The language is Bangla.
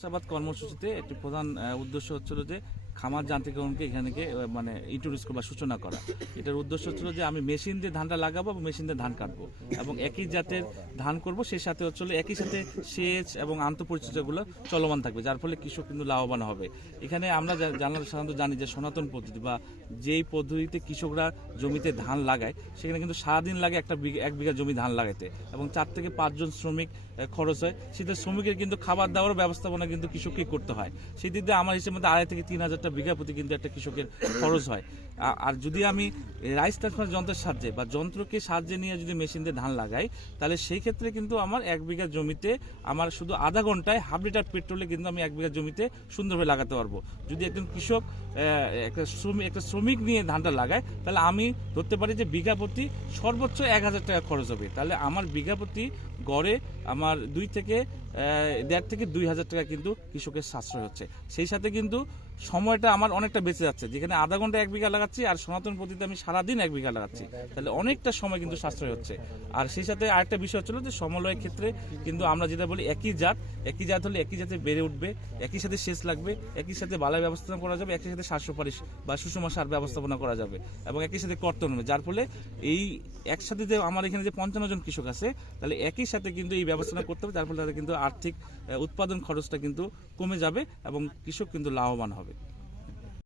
চাষাবাদ কর্মসূচিতে একটি প্রধান উদ্দেশ্য হচ্ছিল যে খামার যান্ত্রিকরণকে এখানে মানে ইন্ট্রোডিউস বা সূচনা করা। এটার উদ্দেশ্য ছিল যে আমি মেশিন দিয়ে ধানটা লাগাবো এবং মেশিন দিয়ে ধান কাটবো এবং একই জাতের ধান করব, সেই সাথে হচ্ছিল একই সাথে সেচ এবং আন্তঃপরিচর্যাগুলো চলমান থাকবে, যার ফলে কৃষক কিন্তু লাভবান হবে। এখানে আমরা যা- জানা সাধারণত জানি যে সনাতন পদ্ধতি বা যেই পদ্ধতিতে কৃষকরা জমিতে ধান লাগায়, সেখানে কিন্তু সারাদিন লাগে একটা এক বিঘা জমি ধান লাগাইতে এবং চার থেকে পাঁচজন শ্রমিক খরচ হয়। সেটা শ্রমিকের কিন্তু খাবার দাবার ব্যবস্থাপনা কিন্তু কৃষককে করতে হয়। সেই দিক দিয়ে আমার হিসেবে মধ্যে আড়াই থেকে তিন হাজার টাকা বিঘা প্রতি কিন্তু একটা কৃষকের খরচ হয়। আর যদি আমি রাইস ট্রান্সফার যন্ত্রের সাহায্যে বা যন্ত্রকে সাহায্যে নিয়ে যদি মেশিন দিয়ে ধান লাগাই, তাহলে সেই ক্ষেত্রে কিন্তু আমার এক বিঘা জমিতে আমার শুধু আধা ঘন্টায় হাফ লিটার পেট্রোলে কিন্তু আমি এক বিঘা জমিতে সুন্দরভাবে লাগাতে পারব। যদি একজন কৃষক একটা শ্রমিক একটা শ্রমিক নিয়ে ধানটা লাগায়, তাহলে আমি ধরতে পারি যে বিঘা প্রতি সর্বোচ্চ এক হাজার টাকা খরচ হবে। তাহলে আমার বিঘা প্রতি গড়ে আমার দুই থেকে দেড় থেকে দুই হাজার টাকা কিন্তু কৃষকের সাশ্রয় হচ্ছে। সেই সাথে কিন্তু সময়টা আমার অনেকটা বেঁচে যাচ্ছে। যেখানে আধা ঘণ্টা এক বিঘা লাগাচ্ছি আর সনাতন পদ্ধতিতে আমি সারাদিন এক বিঘা লাগাচ্ছি। তাহলে অনেকটা সময় কিন্তু সাশ্রয় হচ্ছে। আর সেই সাথে আরেকটা বিষয় হচ্ছিল যে সমলয়ের ক্ষেত্রে কিন্তু আমরা যেটা বলি একই জাত একই জাত হলে একই জাতে বেড়ে উঠবে, একই সাথে সেচ লাগবে, একই সাথে বালাই ব্যবস্থাপনা করা যাবে, একই সাথে সার সুপারিশ বা সুষম সার ব্যবস্থাপনা করা যাবে এবং একই সাথে কর্তন হবে। যার ফলে এই একসাথে যে আমার এখানে যে পঞ্চান্ন জন কৃষক আছে, তাহলে একই সাথে কিন্তু এই ব্যবস্থা করতে হবে, যার ফলে তাদের কিন্তু আর্থিক উৎপাদন খরচটা কিন্তু কমে যাবে এবং কৃষক কিন্তু লাভবান হবে।